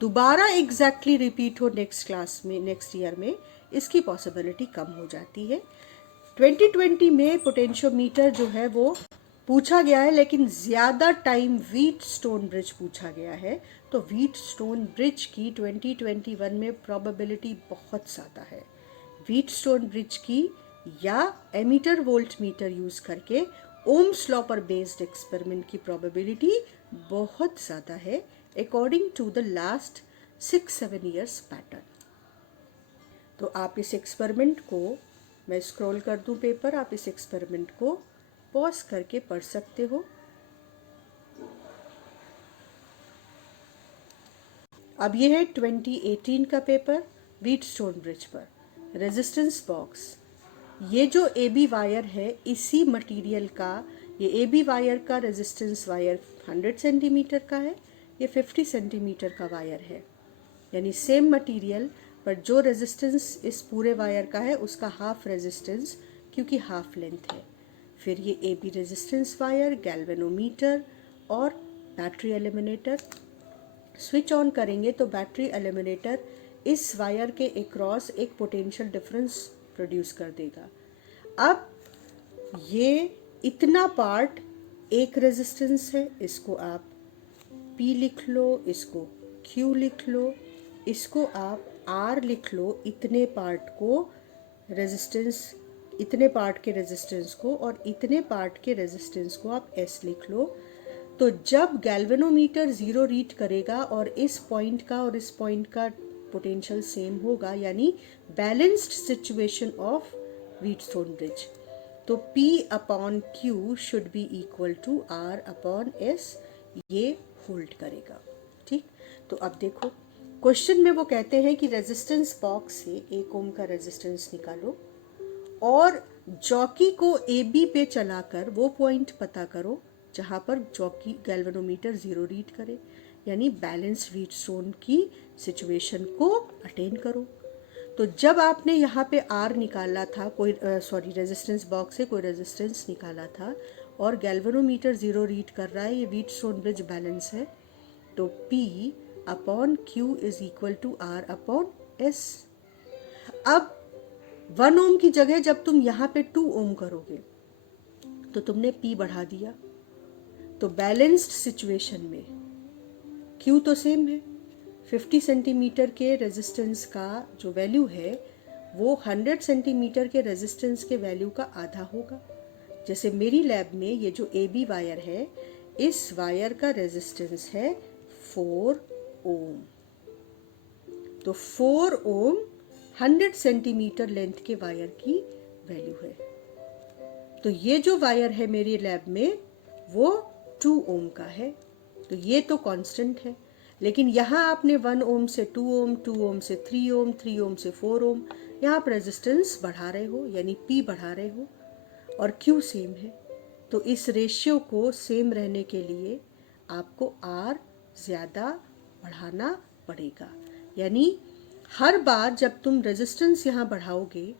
दोबारा एग्जैक्टली रिपीट हो नेक्स्ट क्लास में, नेक्स्ट ईयर में, इसकी पॉसिबिलिटी कम हो जाती है। 2020 में पोटेंशियोमीटर जो है वो पूछा गया है, लेकिन ज़्यादा टाइम व्हीटस्टोन ब्रिज पूछा गया है, तो व्हीटस्टोन ब्रिज की 2021 में प्रोबेबिलिटी बहुत ज़्यादा है। व्हीटस्टोन ब्रिज की या एमीटर वोल्ट मीटर यूज़ करके ओम्स लॉ पर बेस्ड एक्सपेरिमेंट की प्रोबेबिलिटी बहुत ज़्यादा है according to the last 6-7 years pattern. तो आप इस एक्सपेरिमेंट को, मैं स्क्रॉल कर दूं पेपर, आप इस एक्सपेरिमेंट को पॉज करके पढ़ सकते हो। अब ये है 2018 का पेपर व्हीटस्टोन ब्रिज पर, रेजिस्टेंस बॉक्स। ये जो AB वायर है, इसी मटेरियल का, ये AB वायर का रेजिस्टेंस वायर 100 सेंटीमीटर का है, ये 50 सेंटीमीटर का वायर है, यानी सेम मटेरियल, पर जो रेजिस्टेंस इस पूरे वायर का है उसका हाफ रेजिस्टेंस, क्योंकि हाफ लेंथ है। फिर ये AB रेजिस्टेंस वायर, गैल्वेनोमीटर और बैटरी एलिमिनेटर। स्विच ऑन करेंगे तो बैटरी एलिमिनेटर इस वायर के अक्रॉस एक पोटेंशियल डिफरेंस प्रोड्यूस कर देगा। अब ये इतना पार्ट एक रेजिस्टेंस है, इसको आप P लिख लो, इसको Q लिख लो, इसको आप R लिख लो, इतने पार्ट को रेजिस्टेंस, इतने पार्ट के रेजिस्टेंस को, और इतने पार्ट के रेजिस्टेंस को आप S लिख लो। तो जब गैल्वेनोमीटर 0 रीड करेगा और इस पॉइंट का और इस पॉइंट का पोटेंशियल सेम होगा, यानी balanced situation of Wheatstone bridge, तो P upon Q should be equal to R upon S, ये होल्ड करेगा। ठीक, तो अब देखो क्वेश्चन में वो कहते हैं कि रेजिस्टेंस बॉक्स से 1 ओम का रेजिस्टेंस निकालो और जॉकी को AB पे चलाकर वो पॉइंट पता करो जहाँ पर जॉकी गैल्वेनोमीटर 0 रीड करे, यानी बैलेंस व्हीटस्टोन की सिचुएशन को अटेन करो। तो जब आपने यहाँ पे R निकाला था, कोई रेजिस्टेंस बॉक्स से कोई रेजिस्टेंस निकाला था और गैल्वेनोमीटर 0 रीड कर रहा है, ये व्हीटस्टोन ब्रिज बैलेंस है, तो P upon Q is equal to R upon S। अब 1 ओम की जगह जब तुम यहाँ पे 2 ओम करोगे तो तुमने P बढ़ा दिया, तो बैलेंस्ड सिचुएशन में Q तो सेम है, 50 सेंटीमीटर के रेजिस्टेंस का जो वैल्यू है वो 100 सेंटीमीटर के रेजिस्टेंस के वैल्यू का आधा होगा। जैसे मेरी लैब में ये जो AB वायर है, इस वायर का रेजिस्टेंस है 4 ओम, तो 4 ओम 100 सेंटीमीटर लेंथ के वायर की वैल्यू है। तो ये जो वायर है मेरी लैब में वो 2 ओम का है, तो ये तो कांस्टेंट है। लेकिन यहाँ आपने 1 ओम से 2 ओम, 2 ओम से 3 ओम, 3 ओम से 4 ओम, यहाँ आप रेजिस्टेंस बढ़ा रहे हो, यानी P बढ़ा रहे हो, और Q सेम है। तो इस रेशियो को सेम रहने के लिए आपको R ज़्यादा बढ़ाना पड़ेगा, यानी हर बार जब तुम रेजिस्टेंस यहाँ बढ़ाओगे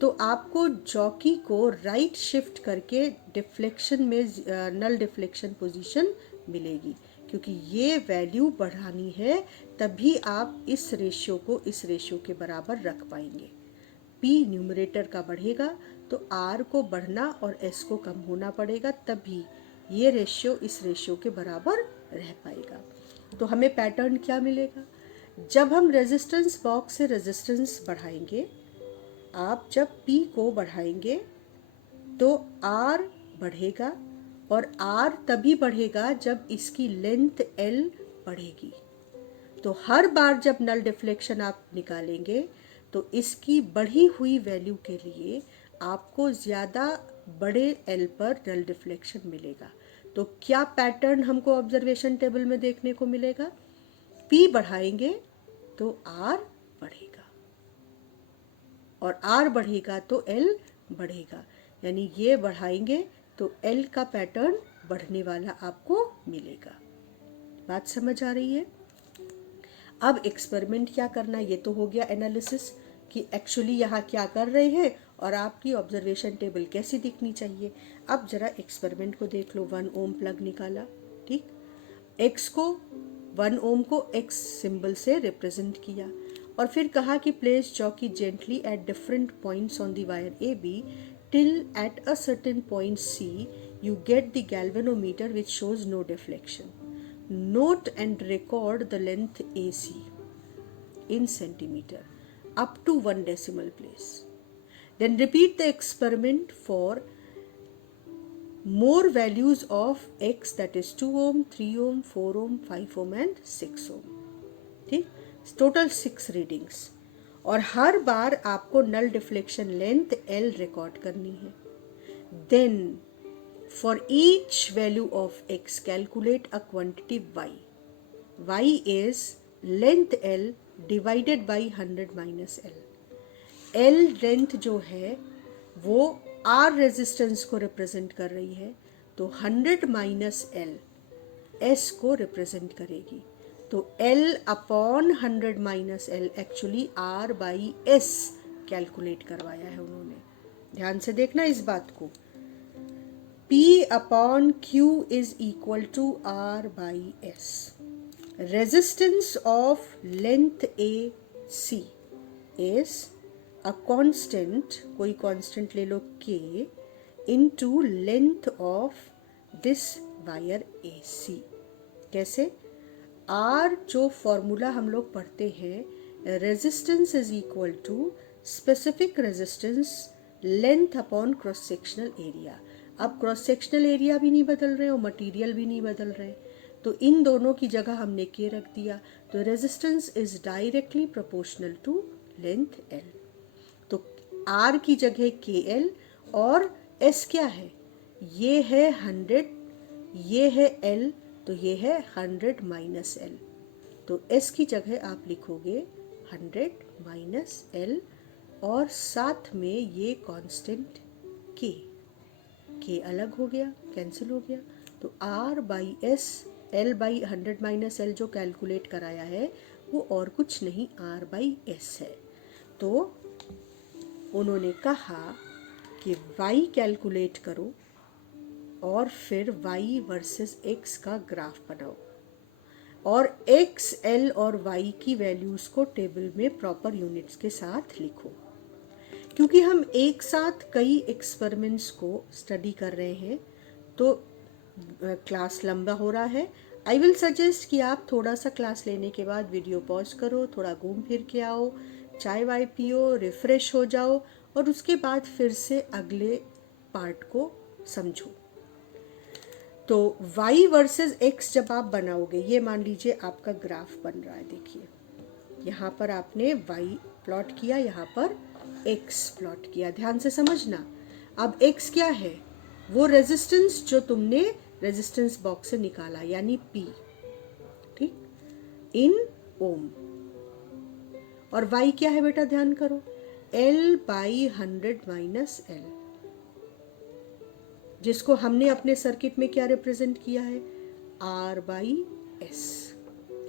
तो आपको जॉकी को राइट शिफ्ट करके डिफ्लेक्शन में, नल डिफ्लेक्शन पोजीशन मिलेगी, क्योंकि ये वैल्यू बढ़ानी है, तभी आप इस रेशियो को इस रेशियो के बराबर रख पाएंगे। P न्यूमरेटर का बढ़ेगा तो R को बढ़ना और S को कम होना पड़ेगा, तभी ये रेशियो इस रेशियो के बराबर रह पाएगा। तो हमें पैटर्न क्या मिलेगा? जब हम रेजिस्टेंस बॉक्स से रेजिस्टेंस बढ़ाएंगे, आप जब P को बढ़ाएंगे तो R बढ़ेगा, और R तभी बढ़ेगा जब इसकी लेंथ L बढ़ेगी। तो हर बार जब नल डिफ्लेक्शन आप निकालेंगे तो इसकी बढ़ी हुई वैल्यू के लिए आपको ज़्यादा बड़े L पर नल डिफ्लेक्शन मिलेगा। तो क्या पैटर्न हमको ऑब्जर्वेशन टेबल में देखने को मिलेगा? P बढ़ाएंगे तो R बढ़ेगा, और R बढ़ेगा तो L बढ़ेगा, यानी ये बढ़ाएंगे तो L का पैटर्न बढ़ने वाला आपको मिलेगा। बात समझ आ रही है? अब एक्सपेरिमेंट क्या करना, ये तो हो गया एनालिसिस कि एक्चुअली यहाँ क्या कर रहे हैं और आपकी ऑब्जर्वेशन टेबल कैसी दिखनी चाहिए। अब जरा एक्सपेरिमेंट को देख लो। 1 ओम प्लग निकाला, ठीक, एक्स को 1 ओम को एक्स सिंबल से रिप्रेजेंट किया और फिर कहा कि place jockey gently at different points on the wire A B till at a certain point C you get the galvanometer which shows no deflection. Note and record the length AC in centimeter up to 1 decimal place. Then repeat the experiment for more values of X, that is 2 ohm, 3 ohm, 4 ohm, 5 ohm and 6 ohm. ठीक, total 6 readings और हर बार आपको null deflection length L record करनी है। Then for each value of X calculate a quantity Y. Y is length L divided by 100 minus L. L length जो है वो R रेजिस्टेंस को रिप्रेजेंट कर रही है, तो 100 माइनस L S को रिप्रेजेंट करेगी। तो L upon 100 minus L actually R by S calculate करवाया है उन्होंने। ध्यान से देखना इस बात को। P upon Q is equal to R by S। Resistance of length AC is a constant, कोई कांस्टेंट ले लो K, into length of this wire AC। कैसे? आर जो फॉर्मूला हम लोग पढ़ते हैं, resistance is equal to specific resistance length upon cross sectional area. अब क्रॉस सेक्शनल एरिया भी नहीं बदल रहे और मटेरियल भी नहीं बदल रहे, तो इन दोनों की जगह हमने के रख दिया, तो resistance is directly proportional to length L. तो आर की जगह के एल और एस क्या है, ये है 100, ये है एल, तो ये है 100 माइनस एल। तो एस की जगह आप लिखोगे 100 माइनस एल और साथ में ये कांस्टेंट के अलग हो गया, कैंसिल हो गया। तो R by S, L by 100 minus L जो कैलकुलेट कराया है वो और कुछ नहीं आर बाई एस है। तो उन्होंने कहा कि y कैलकुलेट करो और फिर y वर्सेस x का ग्राफ बनाओ और x, l और y की वैल्यूज़ को टेबल में प्रॉपर यूनिट्स के साथ लिखो। क्योंकि हम एक साथ कई एक्सपेरिमेंट्स को स्टडी कर रहे हैं तो क्लास लंबा हो रहा है। आई विल सजेस्ट कि आप थोड़ा सा क्लास लेने के बाद वीडियो पॉज करो, थोड़ा घूम फिर के आओ, चाय वाय पियो, रिफ्रेश हो जाओ और उसके बाद फिर से अगले पार्ट को समझो। तो y वर्सेस x जब आप बनाओगे, ये मान लीजिए आपका ग्राफ बन रहा है, देखिए यहाँ पर आपने y प्लॉट किया, यहाँ पर x प्लॉट किया, ध्यान से समझना। अब x क्या है, वो रेजिस्टेंस जो तुमने रेजिस्टेंस बॉक्स से निकाला यानी P, ठीक, इन ओम। और y क्या है बेटा, ध्यान करो, L बाई 100 माइनस L, जिसको हमने अपने सर्किट में क्या रिप्रेजेंट किया है, R बाई S।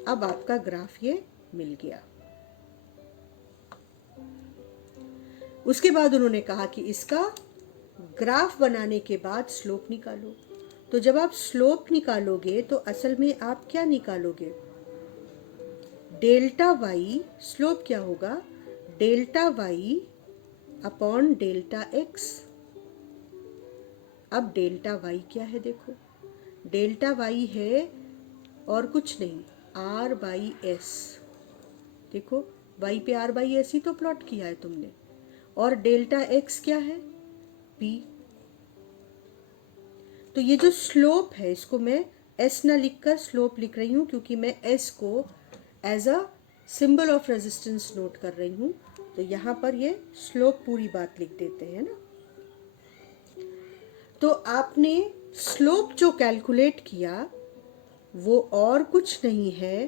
अब आपका ग्राफ ये मिल गया। उसके बाद उन्होंने कहा कि इसका ग्राफ बनाने के बाद स्लोप निकालो। तो जब आप स्लोप निकालोगे तो असल में आप क्या निकालोगे, डेल्टा वाई। स्लोप क्या होगा, delta Y upon delta X. अब डेल्टा वाई क्या है, देखो डेल्टा वाई है और कुछ नहीं, आर बाई एस। देखो वाई पे आर बाई एस ही तो प्लॉट किया है तुमने। और डेल्टा एक्स क्या है, पी। तो ये जो स्लोप है इसको मैं एस ना लिखकर स्लोप लिख रही हूँ, क्योंकि मैं एस को as a symbol of resistance note कर रही हूँ। तो यहाँ पर ये स्लोप पूरी बात लिख देते हैं ना। तो आपने स्लोप जो कैलकुलेट किया वो और कुछ नहीं है,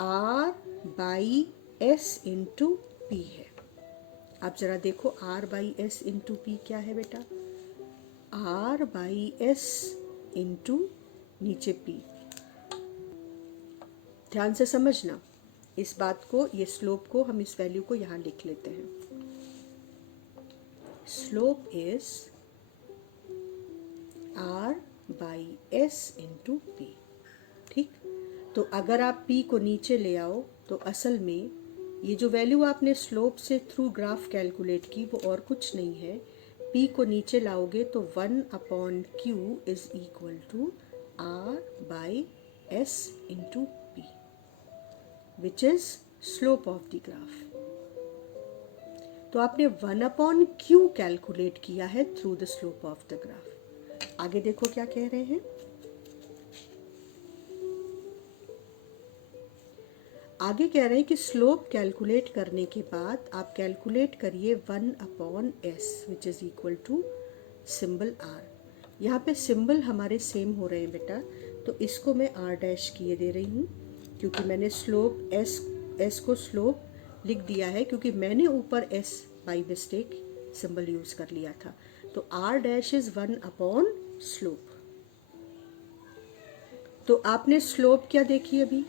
R by S into P है। अब जरा देखो R by S into P क्या है बेटा, आर बाई एस इंटू नीचे पी। ध्यान से समझना, इस बात को, ये स्लोप को, हम इस वैल्यू को यहाँ लिख लेते हैं। Slope is R by S into P। ठीक, तो अगर आप P को नीचे ले आओ तो असल में ये जो वैल्यू आपने स्लोप से थ्रू ग्राफ कैलकुलेट की वो और कुछ नहीं है। P को नीचे लाओगे तो 1/Q is equal to R by S into P, which is slope of the graph. तो आपने 1/Q कैलकुलेट किया है through the slope of the graph. आगे देखो क्या कह रहे हैं। आगे कह रहे हैं कि स्लोप कैलकुलेट करने के बाद आप कैलकुलेट करिए 1/S which is equal to symbol R। यहाँ पे सिंबल हमारे सेम हो रहे हैं बेटा, तो इसको मैं R डैश किए दे रही हूँ क्योंकि मैंने स्लोप S को स्लोप लिख दिया है, क्योंकि मैंने ऊपर S by mistake symbol use कर लिया था। तो R डैश इज 1/ स्लोप। तो आपने स्लोप क्या देखी अभी,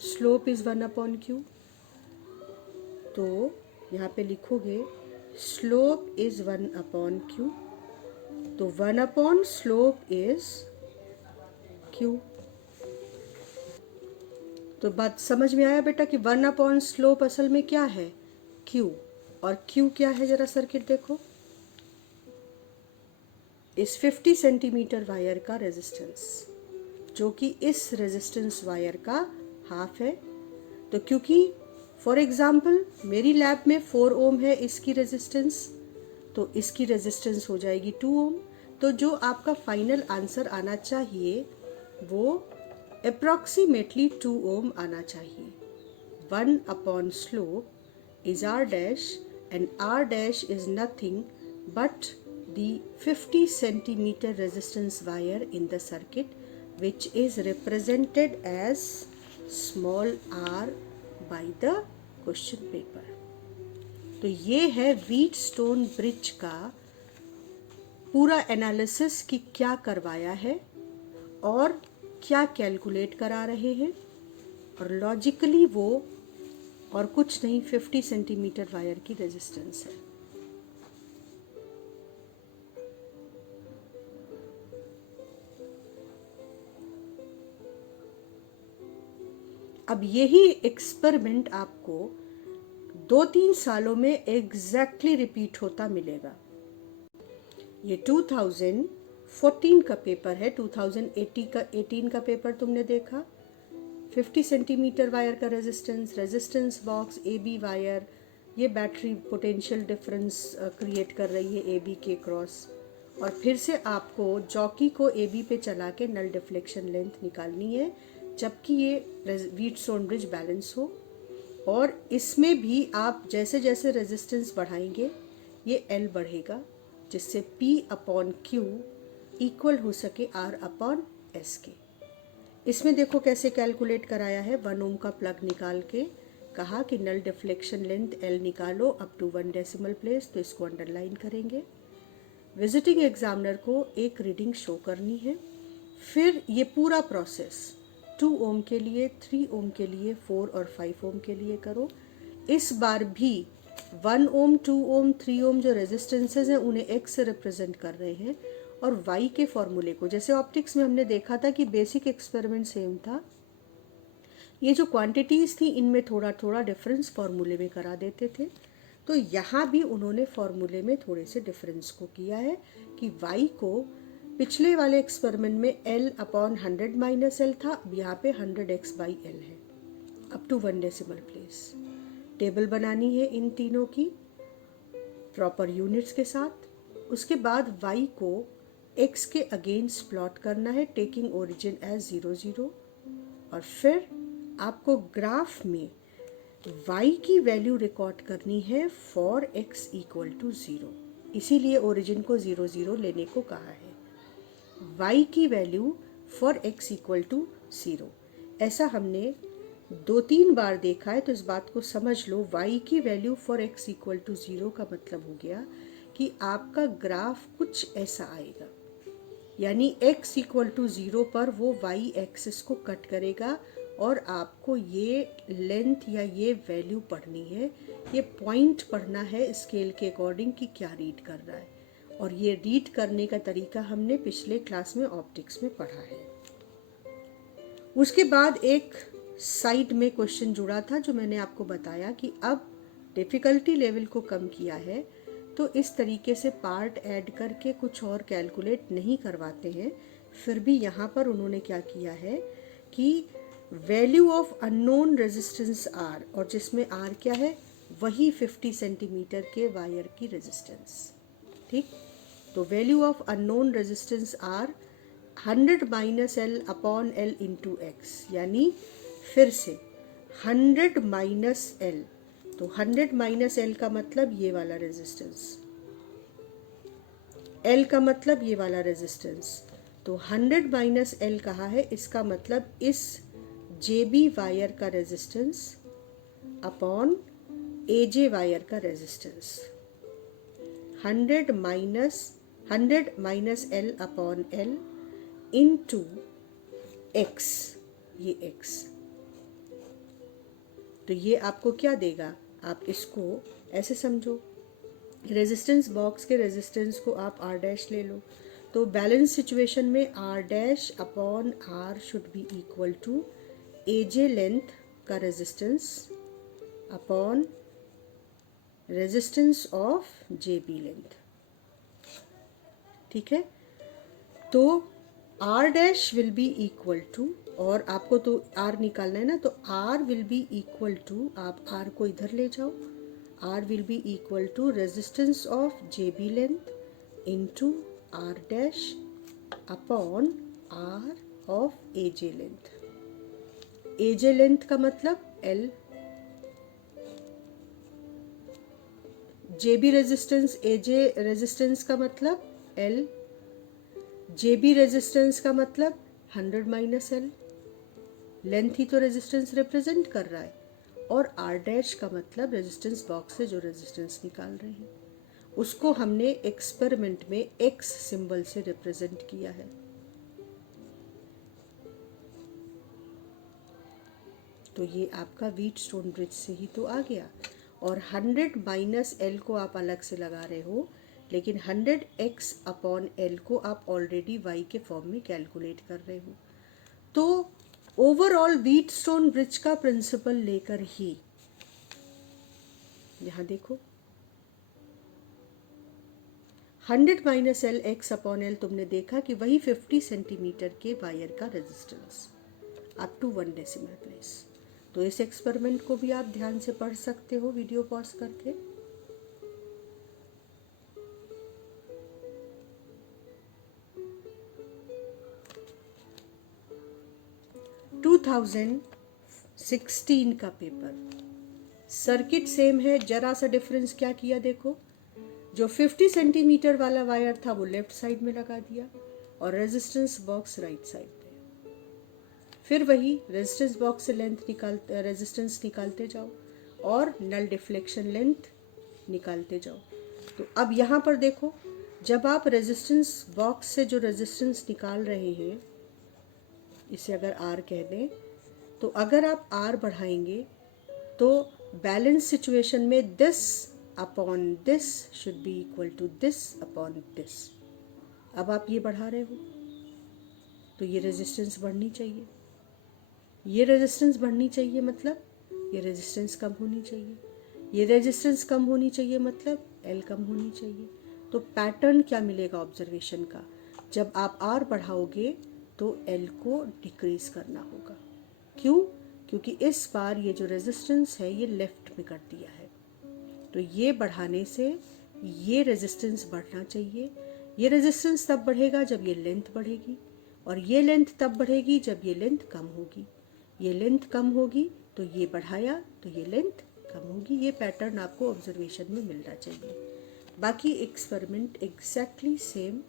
स्लोप इज 1/Q। तो यहाँ पे लिखोगे स्लोप इज 1/Q, तो 1/ स्लोप इज Q। तो बात समझ में आया बेटा कि 1/ स्लोप असल में क्या है, Q। और Q क्या है, जरा सर्किट देखो, इस 50 सेंटीमीटर वायर का रेजिस्टेंस, जो कि इस रेजिस्टेंस वायर का हाफ है। तो क्योंकि फॉर एग्जाम्पल मेरी लैब में 4 ओम है इसकी रेजिस्टेंस, तो इसकी रेजिस्टेंस हो जाएगी 2 ओम। तो जो आपका फाइनल आंसर आना चाहिए वो अप्रॉक्सीमेटली 2 ओम आना चाहिए। 1/ slope is R dash and R dash is nothing but the 50 centimeter resistance wire in the circuit, which is represented as small r by the question paper. तो ये है व्हीटस्टोन ब्रिज का पूरा एनालिसिस कि क्या करवाया है और क्या कैलकुलेट करा रहे हैं, और लॉजिकली वो और कुछ नहीं 50 सेंटीमीटर वायर की रेजिस्टेंस है। अब यही एक्सपेरिमेंट आपको 2-3 सालों में एग्जैक्टली रिपीट होता मिलेगा। ये 2014 का पेपर है, 2018 का पेपर तुमने देखा। 50 सेंटीमीटर वायर का रेजिस्टेंस बॉक्स, AB वायर, ये बैटरी पोटेंशियल डिफरेंस क्रिएट कर रही है AB के क्रॉस, और फिर से आपको जॉकी को AB पे चला के नल डिफ्लेक्शन लेंथ निकालनी है, जबकि ये व्हीटस्टोन ब्रिज बैलेंस हो। और इसमें भी आप जैसे जैसे रेजिस्टेंस बढ़ाएंगे ये L बढ़ेगा, जिससे P/Q इक्वल हो सके R/S के। इसमें देखो कैसे कैलकुलेट कराया है। 1 ओम का प्लग निकाल के कहा कि नल डिफ्लेक्शन लेंथ L निकालो अप टू 1 डेसिमल प्लेस, तो इसको अंडरलाइन करेंगे। विजिटिंग एग्जामिनर को एक रीडिंग शो करनी है। फिर ये पूरा प्रोसेस 2 ओम के लिए, 3 ओम के लिए, 4 और 5 ओम के लिए करो। इस बार भी 1 ओम, 2 ओम, 3 ओम जो रेजिस्टेंसेज हैं उन्हें X से रिप्रेजेंट कर रहे हैं, और Y के फॉर्मूले को, जैसे ऑप्टिक्स में हमने देखा था कि बेसिक एक्सपेरिमेंट सेम था, ये जो क्वांटिटीज़ थी इनमें थोड़ा थोड़ा डिफरेंस फॉर्मूले में करा देते थे। तो यहाँ भी उन्होंने फॉर्मूले में थोड़े से डिफरेंस को किया है कि Y को पिछले वाले एक्सपेरिमेंट में L/100 माइनस L था, अब यहाँ पे 100x/L है up to 1 decimal place. Table बनानी है इन तीनों की प्रॉपर यूनिट्स के साथ। उसके बाद Y को X के अगेंस्ट प्लॉट करना है, टेकिंग ओरिजिन एज 0 0, और फिर आपको ग्राफ में Y की वैल्यू रिकॉर्ड करनी है फॉर X इक्वल टू 0, इसीलिए ओरिजिन को 0 0 लेने को कहा है। Y की value for X equal to 0, ऐसा हमने 2-3 बार देखा है, तो इस बात को समझ लो। Y की value for X equal to 0 का मतलब हो गया कि आपका ग्राफ कुछ ऐसा आएगा, यानी X इक्वल टू 0 पर वो Y एक्सिस को कट करेगा और आपको ये लेंथ या ये वैल्यू पढ़नी है, ये पॉइंट पढ़ना है स्केल के अकॉर्डिंग कि क्या रीड कर रहा है। और ये रीड करने का तरीका हमने पिछले क्लास में ऑप्टिक्स में पढ़ा है। उसके बाद एक साइड में क्वेश्चन जुड़ा था जो मैंने आपको बताया कि अब डिफ़िकल्टी लेवल को कम किया है तो इस तरीके से पार्ट ऐड करके कुछ और कैलकुलेट नहीं करवाते हैं। फिर भी यहाँ पर उन्होंने क्या किया है कि value of unknown resistance R, और जिसमें आर क्या है, वही 50 सेंटीमीटर के वायर की रेजिस्टेंस। ठीक, तो value of unknown resistance R 100 minus L upon L into x, यानी फिर से 100 माइनस एल, तो 100 माइनस एल का मतलब ये वाला रेजिस्टेंस, एल का मतलब ये वाला रेजिस्टेंस। तो 100 माइनस एल कहा है, इसका मतलब इस जेबी वायर का रेजिस्टेंस अपॉन एजे वायर का resistance. 100 minus L upon L into x, ये एक्स। तो ये आपको क्या देगा, आप इसको ऐसे समझो, रेजिस्टेंस बॉक्स के रेजिस्टेंस को आप आर डैश ले लो, तो बैलेंस सिचुएशन में R dash upon R should be equal to AJ length का resistance upon resistance of J B length. ठीक है, तो R dash will be equal to, और आपको तो आर निकालना है ना, तो R will be equal to, आप आर को इधर ले जाओ, R will be equal to resistance of J B length into R dash upon R of A J length. A J length का मतलब एल, जे बी रेजिस्टेंस, ए जे resistance का मतलब L, जे B resistance का मतलब 100 माइनस एल, लेंथ ही तो resistance represent कर रहा है, और आर डैश का मतलब रेजिस्टेंस बॉक्स से जो रेजिस्टेंस निकाल रहे हैं उसको हमने एक्सपेरिमेंट में एक्स सिंबल से रिप्रेजेंट किया है। तो ये आपका व्हीटस्टोन ब्रिज से ही तो आ गया। और 100 माइनस एल को आप अलग से लगा रहे हो, लेकिन 100 एक्स अपॉन एल को आप ऑलरेडी वाई के फॉर्म में कैलकुलेट कर रहे हो। तो ओवरऑल व्हीटस्टोन ब्रिज का प्रिंसिपल लेकर ही यहाँ देखो 100 minus L X upon L, तुमने देखा कि वही 50 सेंटीमीटर के वायर का resistance up to 1 decimal place. तो इस एक्सपेरिमेंट को भी आप ध्यान से पढ़ सकते हो वीडियो पॉज करके। टू 2016 का पेपर, सर्किट सेम है, जरा सा डिफरेंस क्या किया देखो, जो 50 सेंटीमीटर वाला वायर था वो लेफ्ट साइड में लगा दिया और रेजिस्टेंस बॉक्स राइट साइड पे। फिर वही रेजिस्टेंस बॉक्स से रेजिस्टेंस निकालते जाओ और नल डिफ्लेक्शन लेंथ निकालते जाओ। तो अब यहाँ पर देखो, जब आप रेजिस्टेंस बॉक्स से जो रेजिस्टेंस निकाल रहे हैं, इसे अगर आर कह दें, तो अगर आप आर बढ़ाएंगे तो बैलेंस सिचुएशन में this upon this should be equal to this upon this. अब आप ये बढ़ा रहे हो तो ये रेजिस्टेंस बढ़नी चाहिए, ये रेजिस्टेंस बढ़नी चाहिए, मतलब ये रेजिस्टेंस कम होनी चाहिए, ये रेजिस्टेंस कम होनी चाहिए, मतलब एल कम होनी चाहिए। तो पैटर्न क्या मिलेगा ऑब्जर्वेशन का, जब आप आर बढ़ाओगे तो एल को डिक्रीज करना होगा। क्यों? क्योंकि इस बार ये जो रेजिस्टेंस है ये लेफ्ट में कर दिया है, तो ये बढ़ाने से ये रेजिस्टेंस बढ़ना चाहिए। ये रेजिस्टेंस तब बढ़ेगा जब ये लेंथ बढ़ेगी, और ये लेंथ तब बढ़ेगी जब ये लेंथ कम होगी। ये लेंथ कम होगी तो ये बढ़ाया तो ये लेंथ कम होगी। ये पैटर्न आपको ऑब्जर्वेशन में मिलना चाहिए। बाकी experiment exactly same,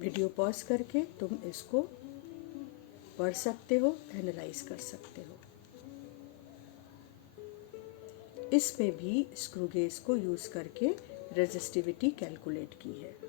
video pause करके तुम इसको पढ़ सकते हो, एनालाइज कर सकते हो। इसमें भी स्क्रू गेज को यूज़ करके रेजिस्टिविटी कैलकुलेट की है।